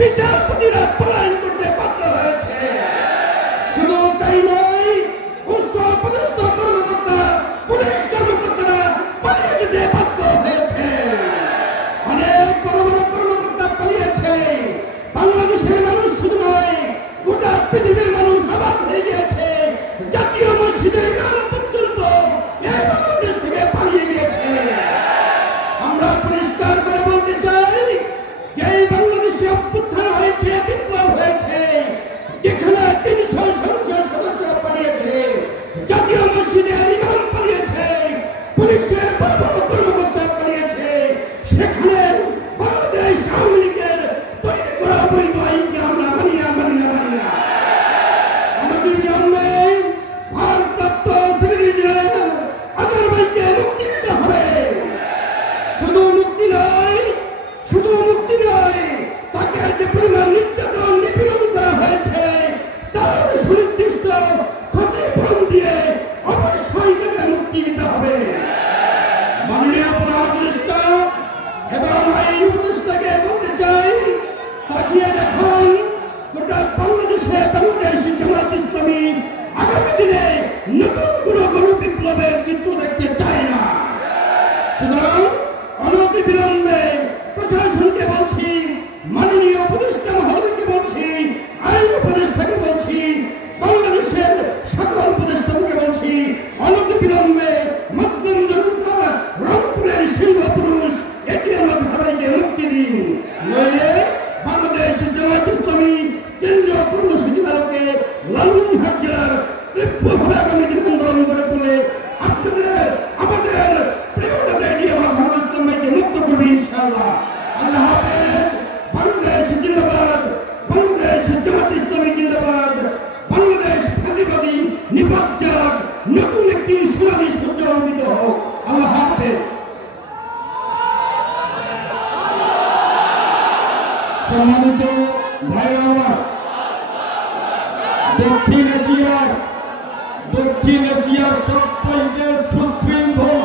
বিচারপতিরা পলায়ন করতে বাধ্য হয়েছে। শুধু তাই নয়, উচ্চ পদস্থ কর্মকর্তা, পুলিশ কর্মকর্তারা পালিয়ে যেতে বাধ্য হয়েছে। অনেক বড় বড় কর্মকর্তা পালিয়েছে। বাংলাদেশের মানুষ শুধু নয়, গোটা পৃথিবীর মানুষ অবাক হয়ে গিয়েছে। জাতীয় মসজিদের ইমাম পর্যন্ত এই বাংলাদেশ থেকে পালিয়ে গিয়েছে। আমরা পরিষ্কার করে বলতে চাই যে এই বাংলাদেশে অভ্যুত্থান হয়েছে, বিপ্লব হয়েছে, যেখানে 300 সংসদ সদস্য পালিয়েছে, জাতীয় মসজিদের ইমাম পালিয়েছে, পুলিশের বড় বড় কর্মকর্তা পালিয়েছে, সেখানে বাংলাদেশ আওয়ামী লীগের তৈরি করা বৈধ আইনকে আমরা মানি না। আমাদের জন্মে ভারপ্রাপ্ত সিভিল ইঞ্জিনিয়ার আজহার ভাইকে মুক্তি দিতে হবে। শুধু মুক্তি নয়, তাকে যে পরিমাণ নির্যাতন নিপীড়ন করা হয়েছে তার সুনির্দিষ্ট ক্ষতিপূরণ দিয়ে অবশ্যই তাকে মুক্তি দিতে হবে। মাননীয় প্রধান উপদেষ্টা এবং আইন উপদেষ্টাকে বলতে চাই, তাকিয়ে দেখুন গোটা বাংলাদেশে বাংলাদেশ জামায়াত ইসলামী আগামী দিনে নতুন কোনো গণবিপ্লবের চিত্র দেখতে চায় না। সুতরাং অনতিবিলম্বে প্রশাসনকে বলছি, মাননীয় উপদেষ্টা মহোদয়কে বলছি, আইন উপদেষ্টাকে বলছি, বাংলাদেশের সকল উপদেষ্টাকে বলছি, অনতিবিলম্বে মুসলিম জনতা রংপুরের সিংহ পুরুষ এটিএম আজহারকে মুক্তি দিন। নইলে বাংলাদেশ জামায়াত ইসলামী কেন্দ্রীয় কর্মসূচির আলোকে লালমনিরহাট জেলার তীব্রভাবে আগামী দিন আন্দোলন করে তুলে আপনাদের আমাদের প্রিয় নেতা এটিএম আজহারুল ইসলাম ভাইকে মুক্ত করবে ইনশাআল্লাহ। আল্লাহ হাফেজ। বাংলাদেশ জিন্দাবাদ, বাংলাদেশ জামায়াত ইসলামী জিন্দাবাদ, বাংলাদেশ ফাঁসিবাদী নিপাত নতুন একটি সোনালী সূর্য উদিত হোক। আল্লাহ হাফেজ। সম্মানিত ভাইরা আমার, দক্ষিণ এশিয়ার সবচেয়ে সুশৃঙ্খল